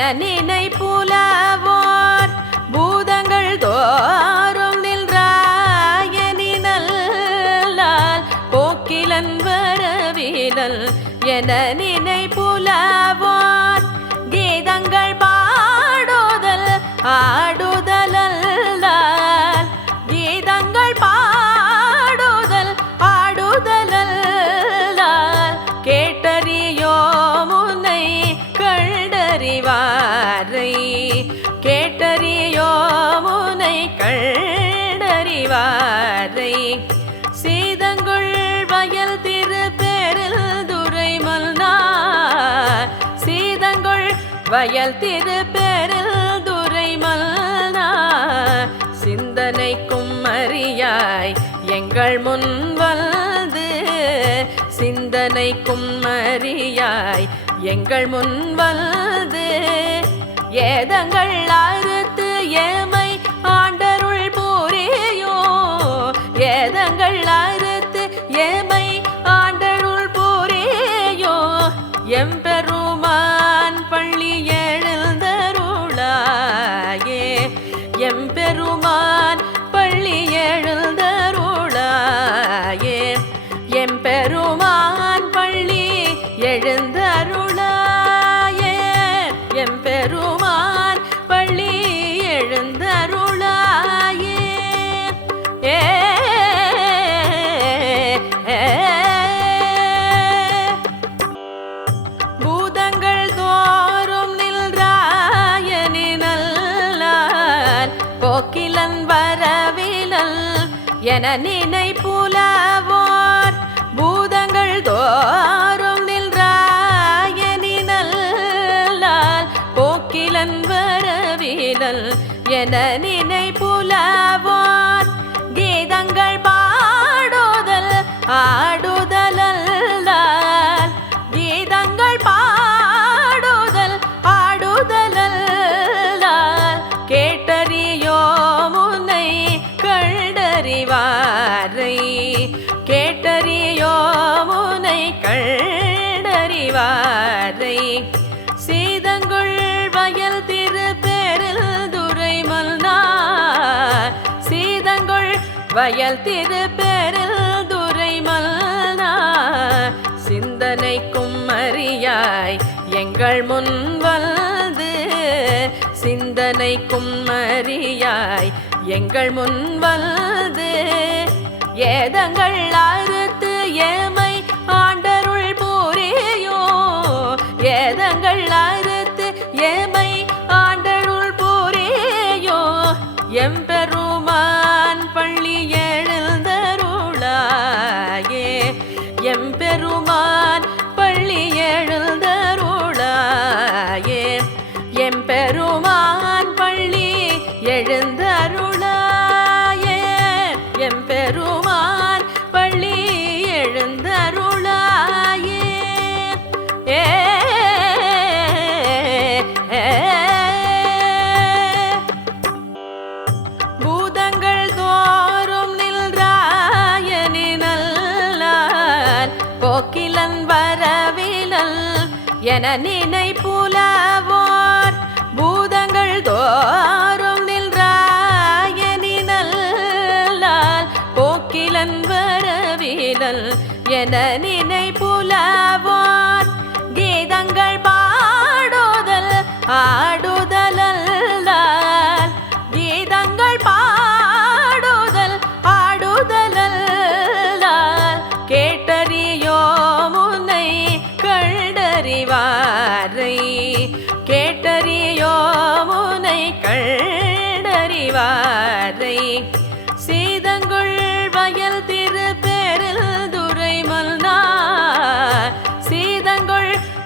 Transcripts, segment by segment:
என நினை புலவோர் பூதங்கள் தோறும் நின்றாயனினல்லால் போக்கிலன் வரவிலல் என நினை வயல் திருப்பேரில் துரை மல்னா. சிந்தனைக்கும் அறியாய் எங்கள் முன் வந்து சிந்தனைக்கும் அறியாய் எங்கள் முன் வந்து ஏதங்கள் ஆறு என நினை புலவோர் பூதங்கள் தோறும் நின்றாயனினல்லால் போக்கிலன் வரவிலல் என நினை வயல் திருப்பேரில் துரை மல்லா சிந்தனைக்கும் அறியாய் எங்கள் முன் வந்து சிந்தனைக்கும் அறியாய் எங்கள் முன் வந்து ஏதங்கள் அறுத்து ஏமை என நினை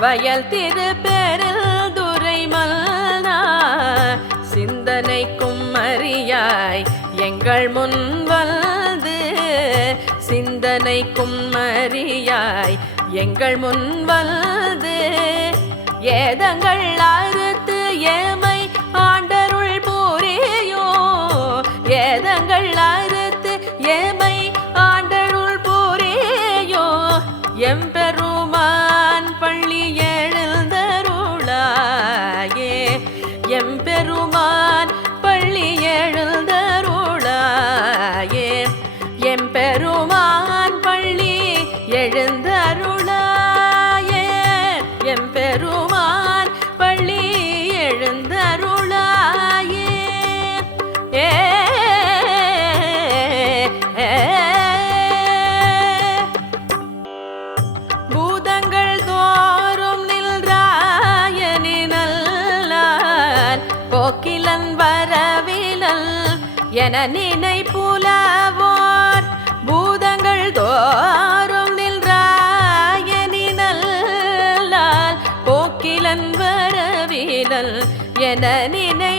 வயல் திருப்பேரில் துரை மல்னார் சிந்தனைக்கும் அறியாய் எங்கள் முன் வந்து சிந்தனைக்கும் அறியாய் எங்கள் முன் வந்து ஏதங்கள் அறுத்து ஏமை பூதங்கள் தோறும் நின்றாயனி நல்லான் போக்கிலன் வரவிலல் என நினை புலவோர் பூதங்கள் தோறும் நின்றாயனி நல்லான் போக்கிலன் வரவிலல் என நினை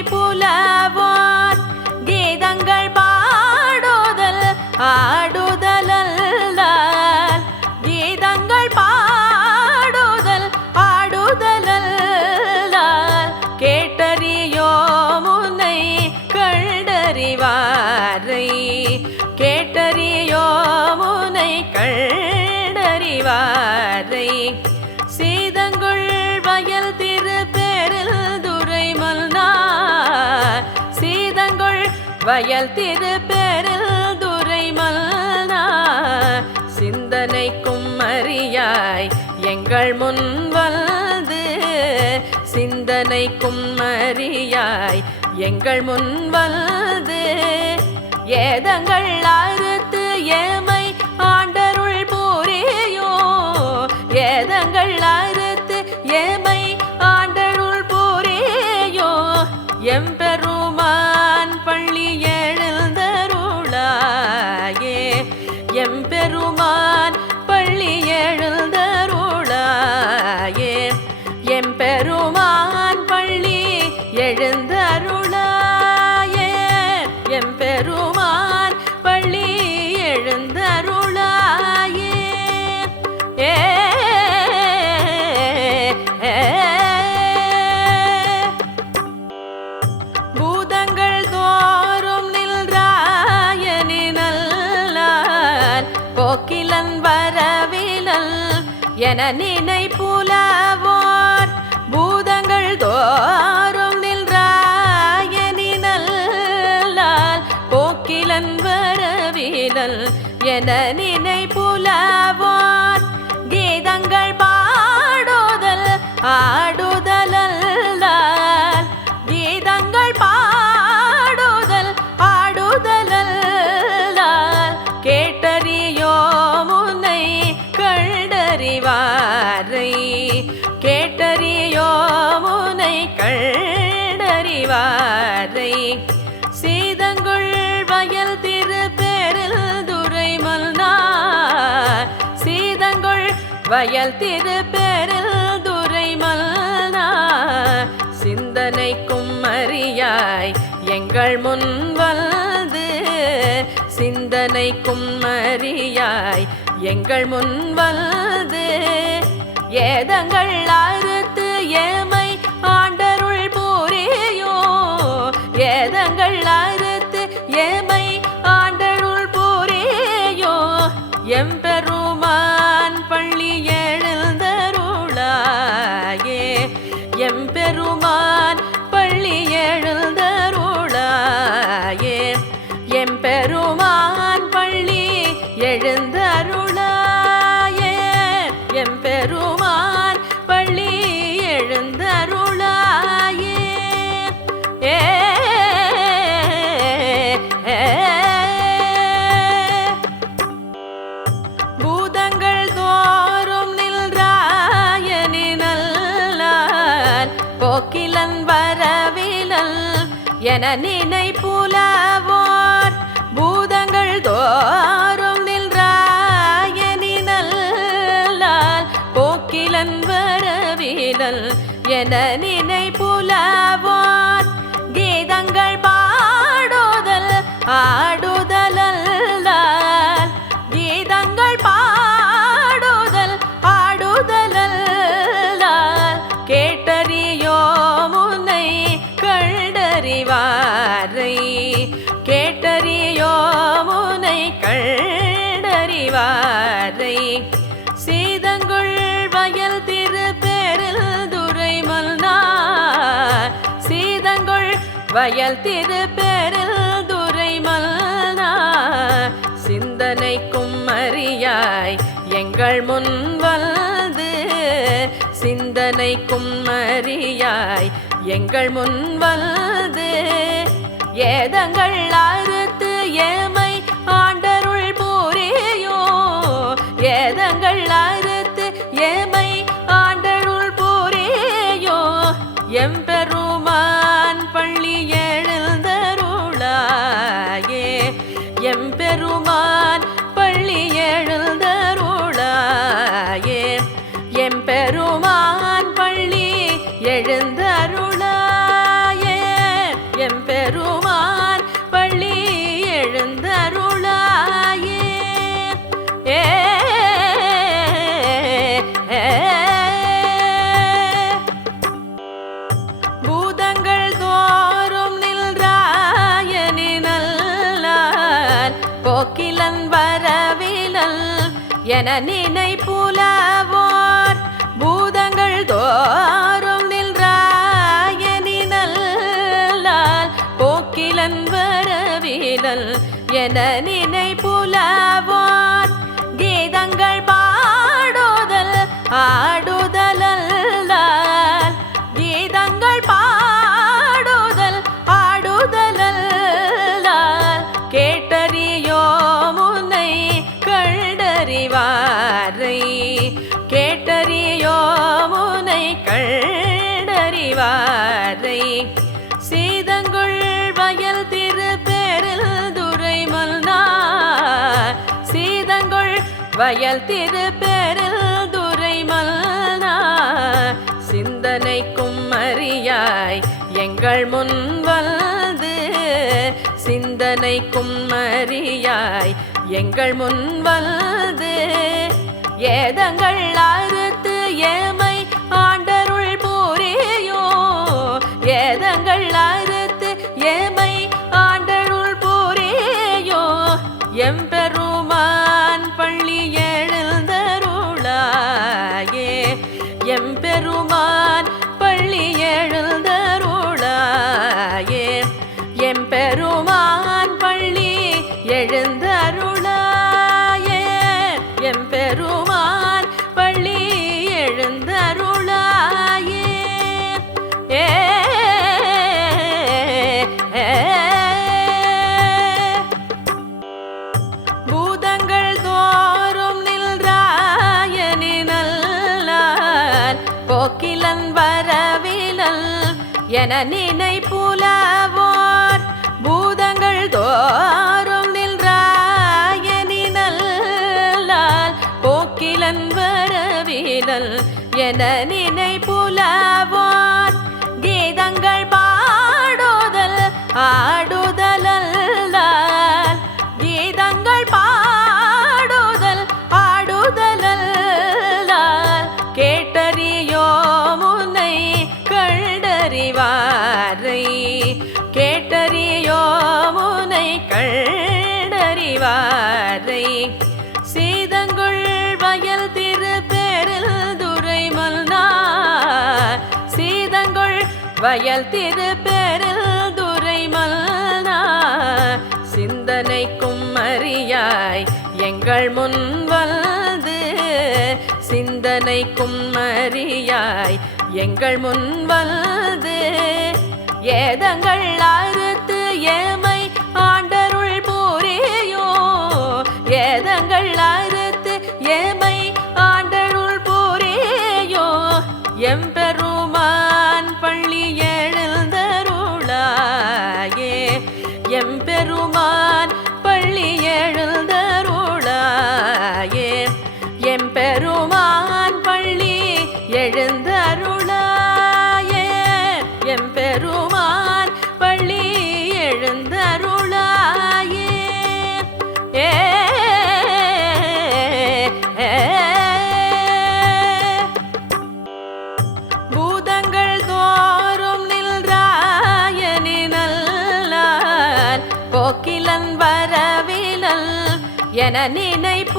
கண்டறிவாரை சீதங்குள் வயல் திருப்பேரில் துரை மல்னா சீதங்குள் வயல் திருப்பேரில் துரை மல்னா சிந்தனைக்கும் அறியாய் எங்கள் முன் வந்து. சிந்தனைக்கும் அறியாய் எங்கள் முன் வந்து. ஏதங்கள் ஆறு போக்கிலன் வரவிலல் என நினை புலவோர் பூதங்கள் தோறும் நின்றாயனினல்லால் போக்கிலன் வரவிலல் என நினை வயல் திருப்பேரில் துரை மல்னா சிந்தனைக்கும் அறியாய் எங்கள் முன் வந்து சிந்தனைக்கும் அறியாய் எங்கள் முன் வந்து ஏதங்கள் அறுத்து ஏமை புலவோர் பூதங்கள் தோறும் நின்றாயனினல்லால் போக்கிலன் வரவிலல் என நினை வயல் திருப்பேரில் துரை மல்னா சிந்தனைக்கும் அறியாய் எங்கள் முன் வந்து சிந்தனைக்கும் அறியாய் எங்கள் முன் வந்து ஏதங்கள் அறுத்து ஏ என நினை புலவோர் பூதங்கள் தோறும் நின்றாயனினல்லால் போக்கிலன் வரவிலல் என நினை வயல் திருப்பேரில் துரை மல்னா சிந்தனைக்கும் அறியாய் எங்கள் முன் வந்து சிந்தனைக்கும் அறியாய் எங்கள் முன் வந்து ஏதங்கள் அறுத்து ஏமை எம்பெருமான் பள்ளி எழுந்தருளாயே. எம்பெருமான் பள்ளி எழுந்தருளாயே. பூதங்கள் தோறும் நின்றாயனினல்லால் போக்கிலன் வரவிலல் என நின் என நினை வயல் திருப்பேரில் துரை மல்னார் சிந்தனைக்கும் அறியாய் எங்கள் முன் வந்து சிந்தனைக்கும் அறியாய் எங்கள் முன் வந்து ஏதங்கள் அறுத்து ஏமை பெருமான் பள்ளி எழுந்தருளாயே. ஏ பூதங்கள் தோறும் நின்றாயனினல்லால் போக்கிலன் வரவிலல் என நினைப்ப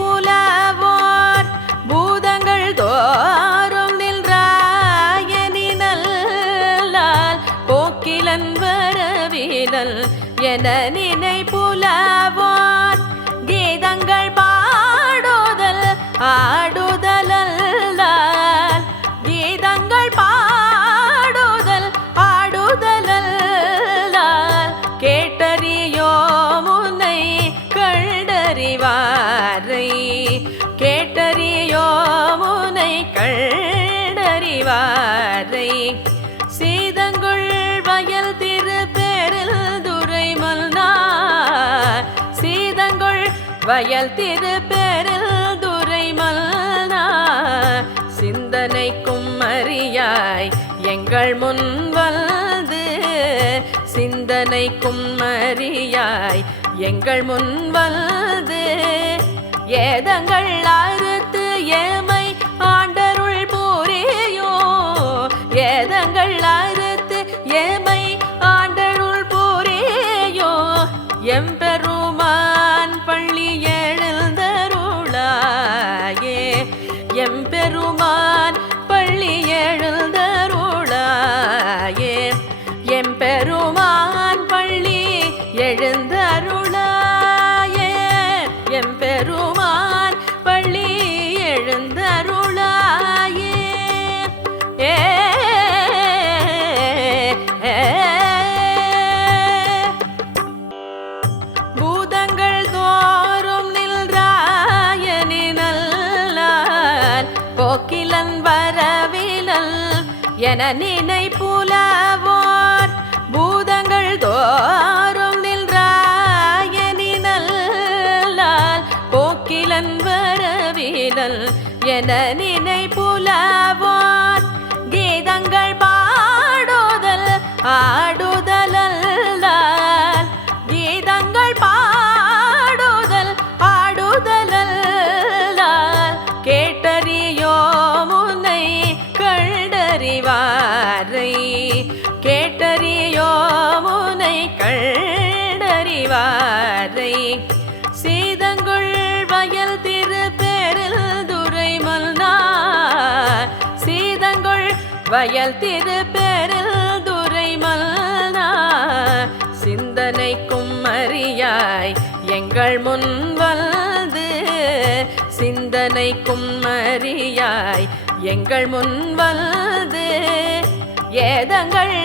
வயல் திருப்பெரில் துரை மல்னா சிந்தனைக்கும் அறியாய் எங்கள் முன் வந்து. சிந்தனைக்கும் அறியாய் எங்கள் முன் வந்து. ஏதங்கள் அறுத்து ஏமை என நினை புலவோர் பூதங்கள் தோறும் நின்றாயனினல்லால் போக்கிலன் வரவிலல் என நினை வயல் திருப்பெரில் துரை மல்னா சிந்தனைக்கும் அறியாய் எங்கள் முன் வந்து சிந்தனைக்கும் அறியாய் எங்கள் முன் வந்து ஏதங்கள்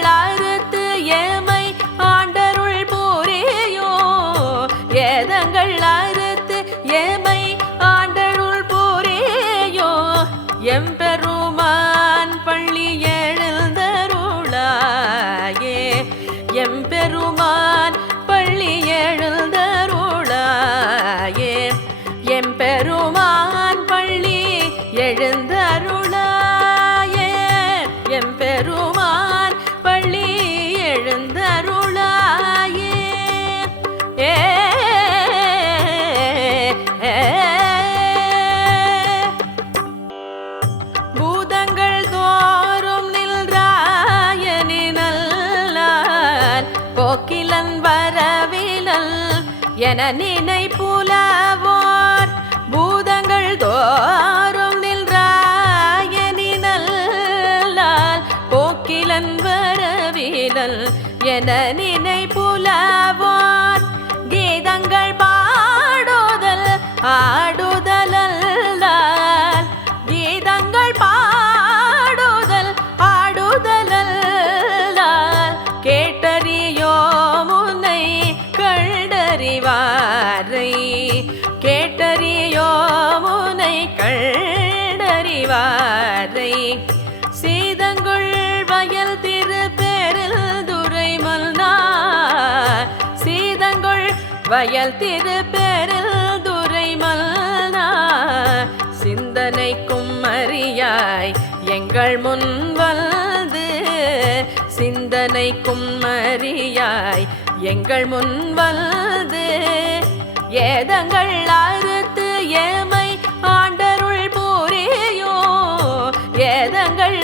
என நினை புலவோர் பூதங்கள் தோறும் நின்றாயனினல்லால் போக்கிலன் வரவிலல் என நினை வயல் திருப்பெருள் துரை மல்லா சிந்தனைக்கும் அறியாய் எங்கள் முன் வந்து சிந்தனைக்கும் அறியாய் எங்கள் முன் வந்து. ஏதங்கள் அறுத்து ஏமை ஆண்டருள் பூரியோ ஏதங்கள்